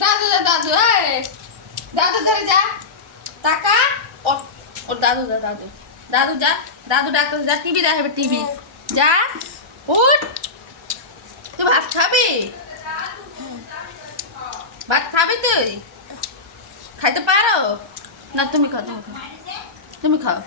দাদু যা দাদু দাদু ধরে যা টাকা ওর দাদু যা দাদু দাদু যা দাদু ডাক্তার যা টিভি দেখাবে টিভি যা উঠ তুই ভাত খাবি ভাত খাবি তুই খাইতে পারো না তুমি খাও তুমি খাও